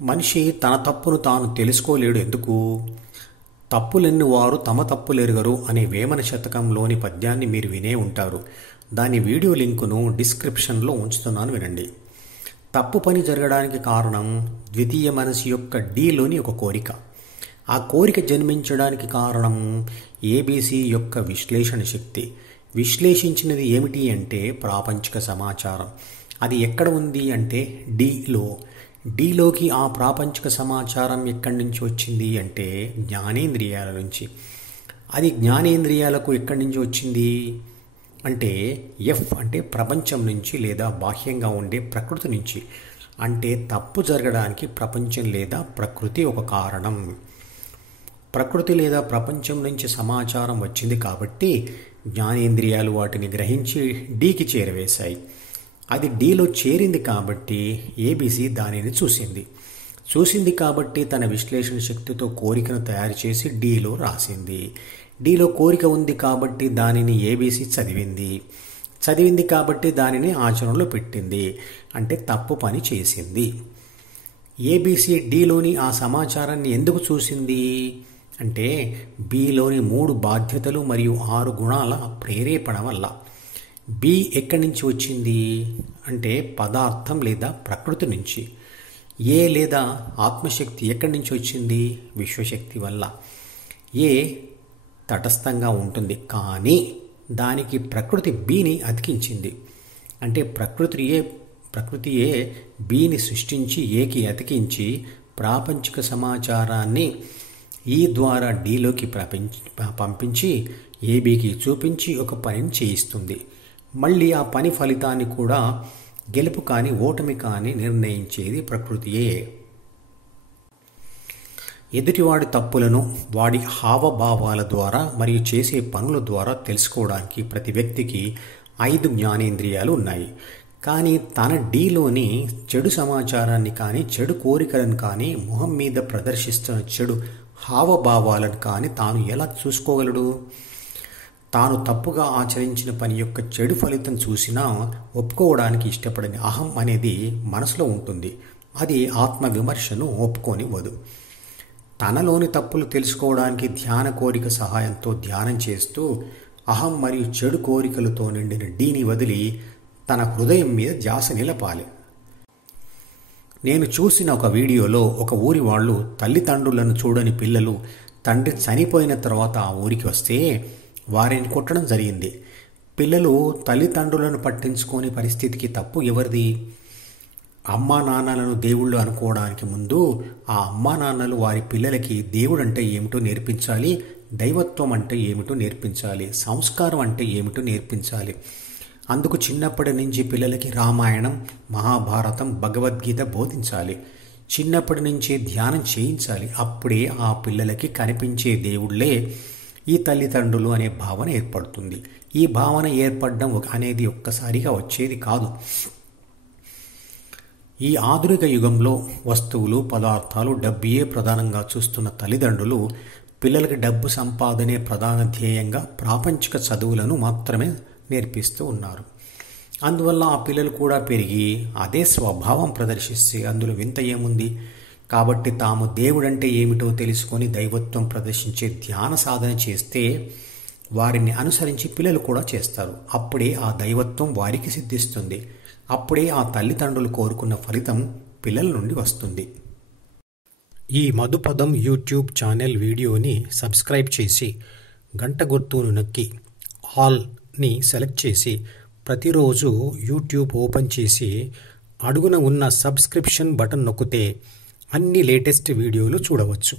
మనిషి తన తప్పును తాను తెలుసుకోలేడు ఎందుకు? తప్పులెన్ని వారు తమ తప్పులెరుగరు అనే వేమన శతకంలోని పద్యాన్ని మీరు వినే ఉంటారు. దాని వీడియో లింకును డిస్క్రిప్షన్లో ఉంచుతున్నాను, వినండి. తప్పు పని జరగడానికి కారణం ద్వితీయ మనసు యొక్క డీలోని ఒక కోరిక. ఆ కోరిక జన్మించడానికి కారణం ఏబీసీ యొక్క విశ్లేషణ శక్తి. విశ్లేషించినది ఏమిటి అంటే ప్రాపంచిక సమాచారం. అది ఎక్కడ ఉంది అంటే డీలో. డీలోకి ఆ ప్రాపంచిక సమాచారం ఎక్కడి నుంచి వచ్చింది అంటే జ్ఞానేంద్రియాల నుంచి. అది జ్ఞానేంద్రియాలకు ఎక్కడి నుంచి వచ్చింది అంటే ఎఫ్ అంటే ప్రపంచం నుంచి లేదా బాహ్యంగా ఉండే ప్రకృతి నుంచి. అంటే తప్పు జరగడానికి ప్రపంచం లేదా ప్రకృతి ఒక కారణం. ప్రకృతి లేదా ప్రపంచం నుంచి సమాచారం వచ్చింది కాబట్టి జ్ఞానేంద్రియాలు వాటిని గ్రహించి డీకి చేరవేశాయి. అది డీలో చేరింది కాబట్టి ఏబీసీ దానిని చూసింది కాబట్టి తన విశ్లేషణ శక్తితో కోరికను తయారు చేసి డీలో రాసింది. డీలో కోరిక ఉంది కాబట్టి దానిని ఏబీసీ చదివింది కాబట్టి దానిని ఆచరణలో పెట్టింది. అంటే తప్పు పని చేసింది. ఏబీసీ డీలోని ఆ సమాచారాన్ని ఎందుకు చూసింది అంటే బిలోని 3 బాధ్యతలు మరియు 6 గుణాల ప్రేరేపణ వల్ల. బి ఎక్కడి నుంచి వచ్చింది అంటే పదార్థం లేదా ప్రకృతి నుంచి. ఏ లేదా ఆత్మశక్తి ఎక్కడి నుంచి వచ్చింది విశ్వశక్తి వల్ల. ఏ తటస్థంగా ఉంటుంది కానీ దానికి ప్రకృతి బిని అతికించింది. అంటే ప్రకృతి ఏ బిని సృష్టించి ఏకి అతికించి ప్రాపంచిక సమాచారాన్ని ఈ ద్వారా డీలోకి పంపించి ఏబీకి చూపించి ఒక పనిని చేయిస్తుంది. మళ్ళీ ఆ పని ఫలితాన్ని కూడా గెలుపు కానీ ఓటమి కానీ నిర్ణయించేది ప్రకృతియే. ఎదుటివాడి తప్పులను వాడి హావభావాల ద్వారా మరియు చేసే పనుల ద్వారా తెలుసుకోవడానికి ప్రతి వ్యక్తికి 5 జ్ఞానేంద్రియాలు ఉన్నాయి. కానీ తన డీలోని చెడు సమాచారాన్ని కానీ చెడు కోరికలను కానీ మొహం మీద ప్రదర్శిస్తున్న చెడు హావభావాలను కానీ తాను ఎలా చూసుకోగలడు? తాను తప్పుగా ఆచరించిన పని యొక్క చెడు ఫలితం చూసినా ఒప్పుకోవడానికి ఇష్టపడని అహం అనేది మనసులో ఉంటుంది. అది ఆత్మ విమర్శను ఒప్పుకోనివ్వదు. తనలోని తప్పులు తెలుసుకోవడానికి ధ్యాన కోరిక సహాయంతో ధ్యానం చేస్తూ అహం మరియు చెడు కోరికలతో నిండిన డీని వదిలి తన హృదయం మీద ధ్యాస నిలపాలి. నేను చూసిన ఒక వీడియోలో ఒక ఊరి వాళ్ళు తల్లిదండ్రులను చూడని పిల్లలు తండ్రి చనిపోయిన తర్వాత ఆ ఊరికి వస్తే వారిని కొట్టడం జరిగింది. పిల్లలు తల్లిదండ్రులను పట్టించుకోని పరిస్థితికి తప్పు ఎవరిది? అమ్మా నాన్నలను దేవుళ్ళు అనుకోవడానికి ముందు ఆ అమ్మా నాన్నలు వారి పిల్లలకి దేవుడు అంటే ఏమిటో నేర్పించాలి, దైవత్వం అంటే ఏమిటో నేర్పించాలి, సంస్కారం అంటే ఏమిటో నేర్పించాలి. అందుకు చిన్నప్పటి నుంచి పిల్లలకి రామాయణం, మహాభారతం, భగవద్గీత బోధించాలి. చిన్నప్పటి నుంచే ధ్యానం చేయించాలి. అప్పుడే ఆ పిల్లలకి కనిపించే దేవుళ్ళే ఈ తల్లిదండ్రులు అనే భావన ఏర్పడుతుంది. ఈ భావన ఏర్పడడం అనేది ఒక్కసారిగా వచ్చేది కాదు. ఈ ఆధునిక యుగంలో వస్తువులు, పదార్థాలు, డబ్బుయే ప్రధానంగా చూస్తున్న తల్లిదండ్రులు పిల్లలకి డబ్బు సంపాదనే ప్రధాన ధ్యేయంగా ప్రాపంచిక చదువులను మాత్రమే నేర్పిస్తూ ఉన్నారు. అందువల్ల ఆ పిల్లలు కూడా పెరిగి అదే స్వభావం ప్రదర్శిస్తే అందులో వింత ఏముంది? కాబట్టి తాము దేవుడంటే ఏమిటో తెలుసుకొని దైవత్వం ప్రదర్శించే ధ్యాన సాధన చేస్తే వారిని అనుసరించి పిల్లలు కూడా చేస్తారు. అప్పుడే ఆ దైవత్వం వారికి సిద్ధిస్తుంది. అప్పుడే ఆ తల్లిదండ్రులు కోరుకున్న ఫలితం పిల్లల నుండి వస్తుంది. ఈ మధుపదం యూట్యూబ్ ఛానల్ వీడియోని సబ్స్క్రైబ్ చేసి గంట గుర్తును నొక్కి ఆల్ని సెలెక్ట్ చేసి ప్రతిరోజు యూట్యూబ్ ఓపెన్ చేసి అడుగున ఉన్న సబ్స్క్రిప్షన్ బటన్ నొక్కితే అన్ని లేటెస్ట్ వీడియోలు చూడవచ్చు.